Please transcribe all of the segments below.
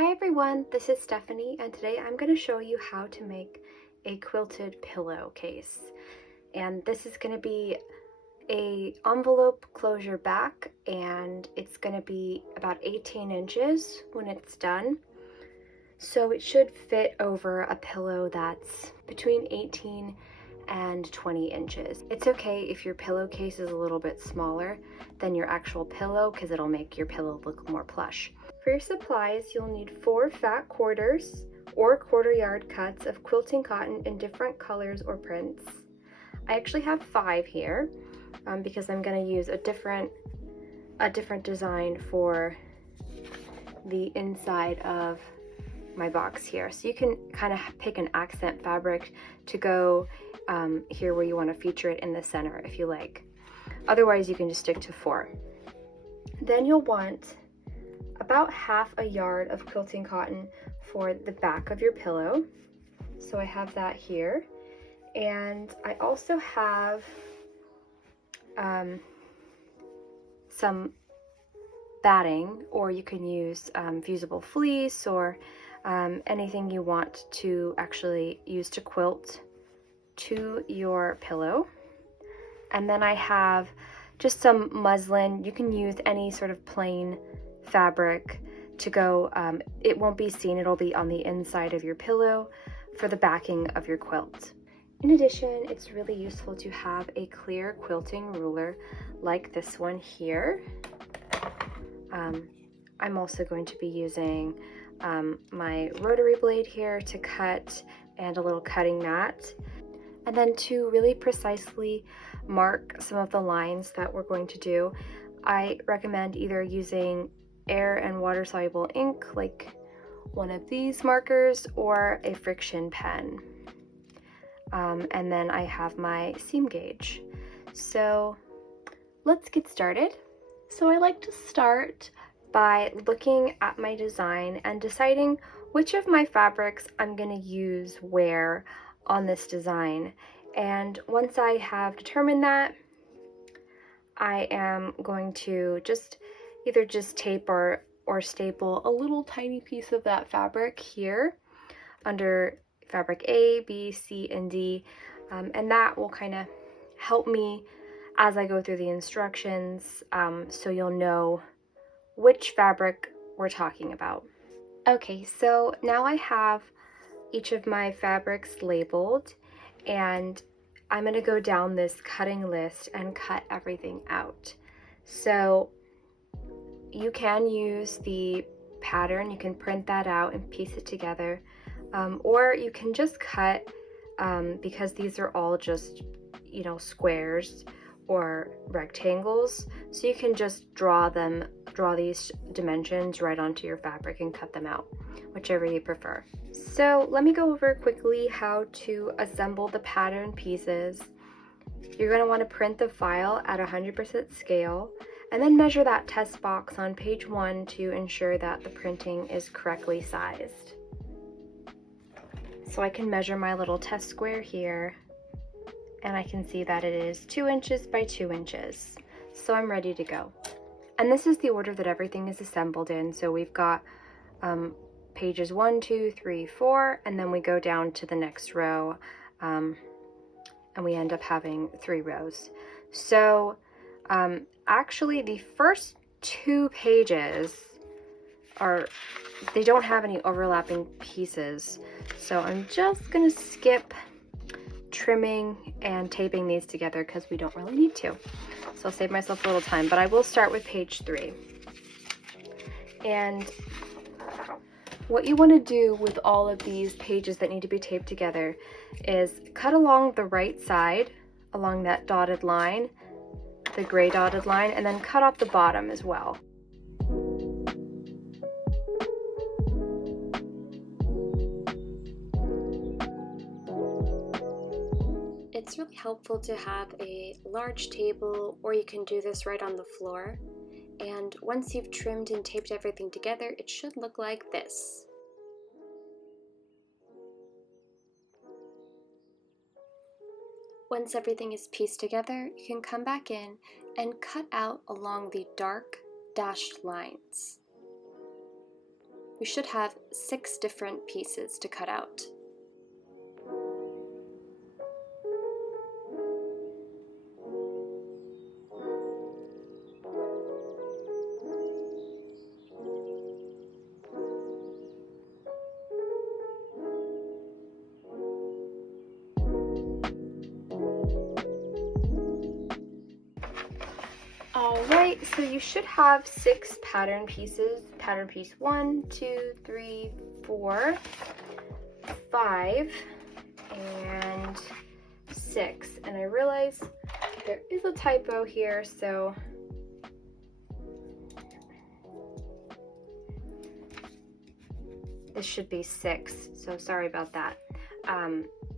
Hi everyone, this is Stephanie and today I'm going to show you how to make a quilted pillowcase. And this is going to be a envelope closure back and it's going to be about 18 inches when it's done. So it should fit over a pillow that's between 18 and 20 inches. It's okay if your pillowcase is a little bit smaller than your actual pillow because it'll make your pillow look more plush. For your supplies, you'll need 4 fat quarters or quarter-yard cuts of quilting cotton in different colors or prints. I actually have 5 here because I'm going to use a different design for the inside of my box here. So you can kind of pick an accent fabric to go here where you want to feature it in the center if you like. Otherwise, you can just stick to 4. Then you'll want about half a yard of quilting cotton for the back of your pillow. So I have that here. And I also have some batting, or you can use fusible fleece or anything you want to actually use to quilt to your pillow. And then I have just some muslin. You can use any sort of plain fabric to go, it won't be seen, it'll be on the inside of your pillow for the backing of your quilt. In addition, it's really useful to have a clear quilting ruler like this one here. I'm also going to be using my rotary blade here to cut and a little cutting mat. And then to really precisely mark some of the lines that we're going to do, I recommend either using air and water soluble ink like one of these markers or a frixion pen. And then I have my seam gauge. So let's get started. So I like to start by looking at my design and deciding which of my fabrics I'm going to use where on this design. And once I have determined that, I am going to either tape or staple a little tiny piece of that fabric here under fabric A, B, C, and D, and that will kind of help me as I go through the instructions, so you'll know which fabric we're talking about. Okay, so now I have each of my fabrics labeled, and I'm going to go down this cutting list and cut everything out. So you can use the pattern, you can print that out and piece it together, or you can just cut, because these are all just, squares or rectangles, so you can just draw these dimensions right onto your fabric and cut them out, whichever you prefer. So let me go over quickly how to assemble the pattern pieces. You're going to want to print the file at 100% scale and then measure that test box on page 1 to ensure that the printing is correctly sized. So I can measure my little test square here, and I can see that it is 2 inches by 2 inches. So I'm ready to go. And this is the order that everything is assembled in. So we've got pages 1, 2, 3, 4, and then we go down to the next row, and we end up having 3 rows. So actually the first 2 pages they don't have any overlapping pieces. So I'm just gonna skip trimming and taping these together because we don't really need to. So I'll save myself a little time, but I will start with page 3. And what you want to do with all of these pages that need to be taped together is cut along the right side, along that dotted line, the gray dotted line, and then cut off the bottom as well. It's really helpful to have a large table, or you can do this right on the floor. And once you've trimmed and taped everything together, it should look like this. Once everything is pieced together, you can come back in and cut out along the dark dashed lines. You should have 6 different pieces to cut out. Alright, so you should have 6 pattern pieces. Pattern piece 1, 2, 3, 4, 5, and 6. And I realize there is a typo here, so this should be 6, so sorry about that.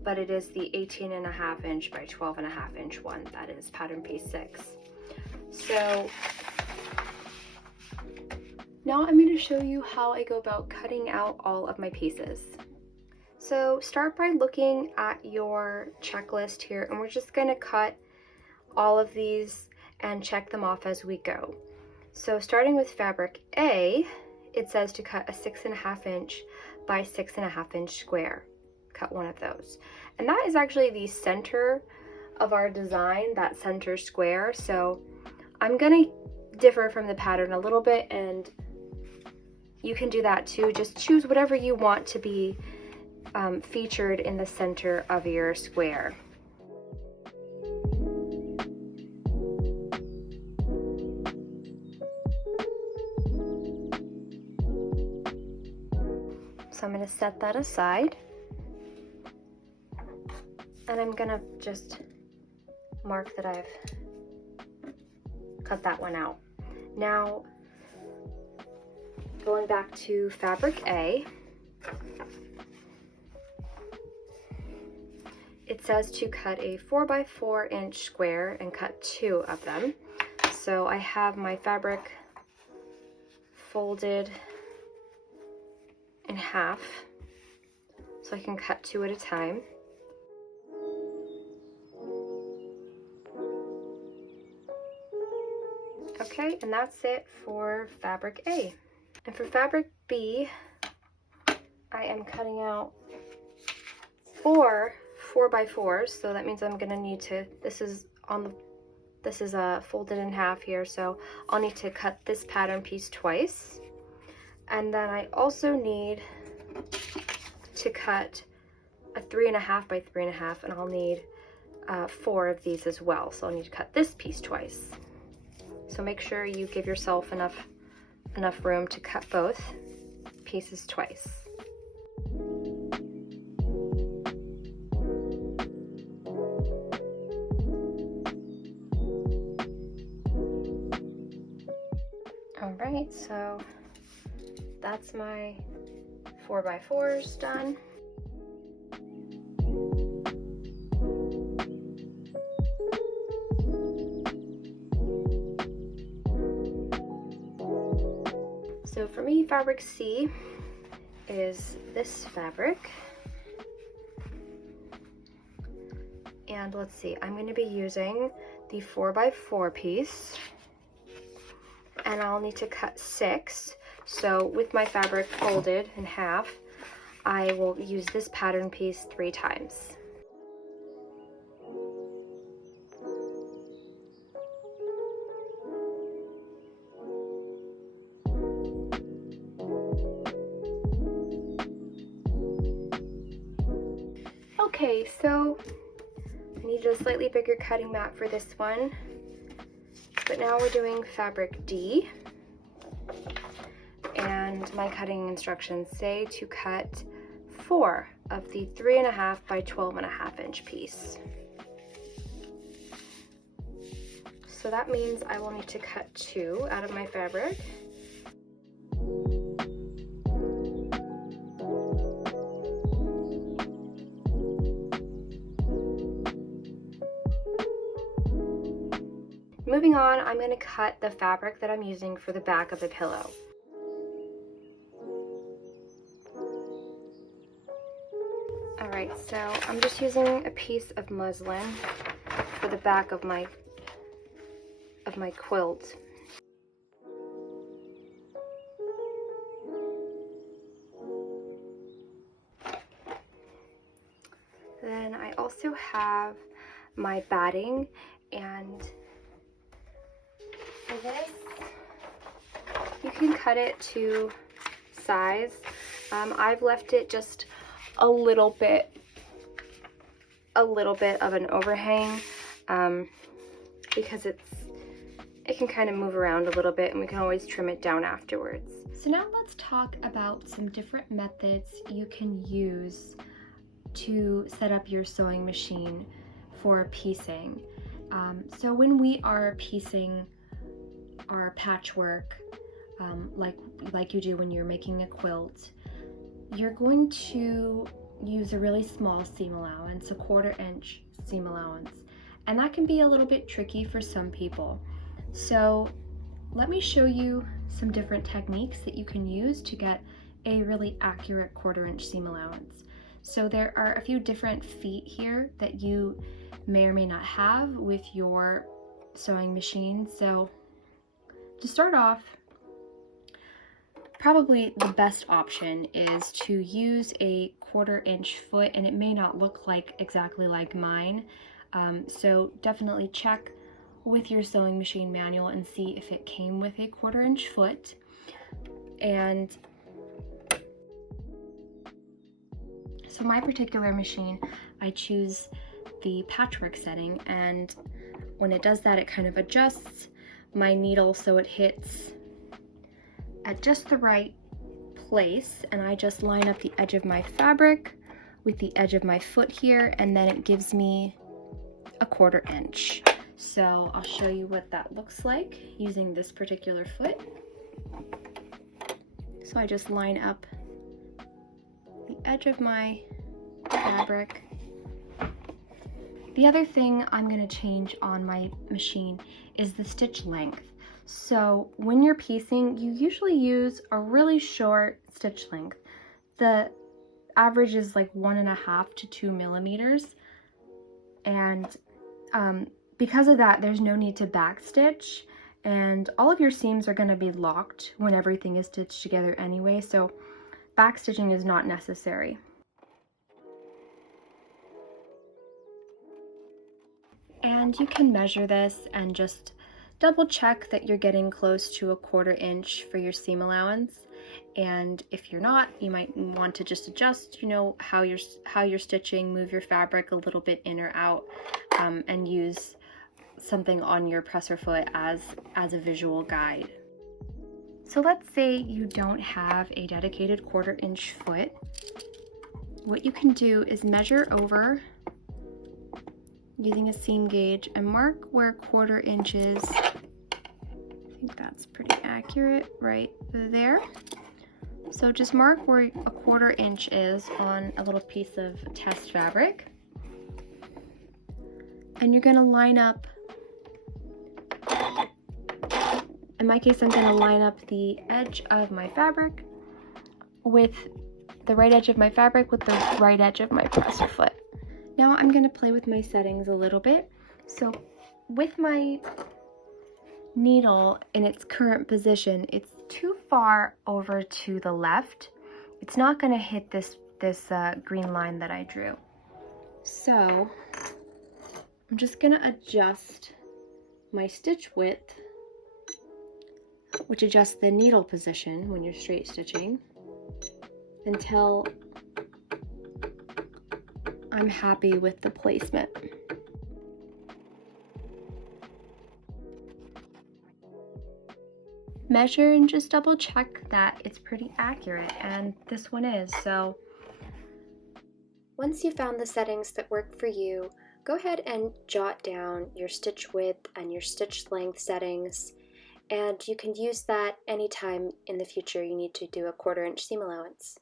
But it is the 18.5 inch by 12.5 inch one. That is pattern piece 6. So now I'm going to show you how I go about cutting out all of my pieces. So start by looking at your checklist here, and we're just going to cut all of these and check them off as we go. So starting with fabric A, it says to cut a 6.5 inch by 6.5 inch square. Cut one of those. And that is actually the center of our design, that center square. So I'm going to differ from the pattern a little bit, and you can do that too. Just choose whatever you want to be featured in the center of your square. So I'm going to set that aside, and I'm going to just mark that I've cut that one out. Now, going back to fabric A, it says to cut a 4x4 inch square and cut 2 of them. So I have my fabric folded in half, so I can cut 2 at a time. Okay, and that's it for fabric A. And for fabric B, I am cutting out 4 4x4s, so that means I'm gonna need to, this is folded in half here, so I'll need to cut this pattern piece twice. And then I also need to cut a 3.5 by 3.5, and I'll need 4 of these as well, so I'll need to cut this piece twice. So make sure you give yourself enough room to cut both pieces twice. All right, so that's my 4x4s done. So for me, fabric C is this fabric. And let's see, I'm going to be using the 4x4 piece, and I'll need to cut 6. So with my fabric folded in half, I will use this pattern piece 3 times. Okay, so I need a slightly bigger cutting mat for this one, but now we're doing fabric D, and my cutting instructions say to cut 4 of the 3.5 by 12.5 inch piece. So that means I will need to cut 2 out of my fabric. Moving on, I'm going to cut the fabric that I'm using for the back of the pillow. Alright, so I'm just using a piece of muslin for the back of my quilt. also have my batting, and for this, you can cut it to size. I've left it just a little bit of an overhang because it can kind of move around a little bit, and we can always trim it down afterwards. So now let's talk about some different methods you can use to set up your sewing machine for piecing. So when we are piecing our patchwork, like you do when you're making a quilt, you're going to use a really small seam allowance, a 1/4 inch seam allowance, and that can be a little bit tricky for some people. So let me show you some different techniques that you can use to get a really accurate 1/4 inch seam allowance. So there are a few different feet here that you may or may not have with your sewing machine. So to start off, probably the best option is to use a 1/4 inch foot, and it may not look exactly like mine. So definitely check with your sewing machine manual and see if it came with a 1/4 inch foot. And so my particular machine, I choose the patchwork setting, and when it does that, it kind of adjusts my needle so it hits at just the right place, and I just line up the edge of my fabric with the edge of my foot here, and then it gives me a 1/4 inch. So I'll show you what that looks like using this particular foot. So I just line up the edge of my fabric. The other thing I'm going to change on my machine is the stitch length. So when you're piecing, you usually use a really short stitch length. The average is like 1.5 to 2 millimeters. And because of that, there's no need to backstitch, and all of your seams are going to be locked when everything is stitched together anyway, so backstitching is not necessary. And you can measure this and just double check that you're getting close to a 1/4 inch for your seam allowance. And if you're not, you might want to just adjust, how you're stitching, move your fabric a little bit in or out, and use something on your presser foot as a visual guide. So let's say you don't have a dedicated 1/4 inch foot. What you can do is measure over using a seam gauge and mark where 1/4 inch is. I think that's pretty accurate right there. So just mark where a 1/4 inch is on a little piece of test fabric. And you're gonna line up, in my case, I'm gonna line up the edge of my fabric with the right edge of my fabric with the right edge of my presser foot. Now I'm gonna play with my settings a little bit. So with my needle in its current position, it's too far over to the left. It's not gonna hit this green line that I drew. So I'm just gonna adjust my stitch width, which adjusts the needle position when you're straight stitching, until I'm happy with the placement. Measure and just double check that it's pretty accurate, and this one is. So once you found the settings that work for you, go ahead and jot down your stitch width and your stitch length settings, and you can use that anytime in the future you need to do a 1/4 inch seam allowance.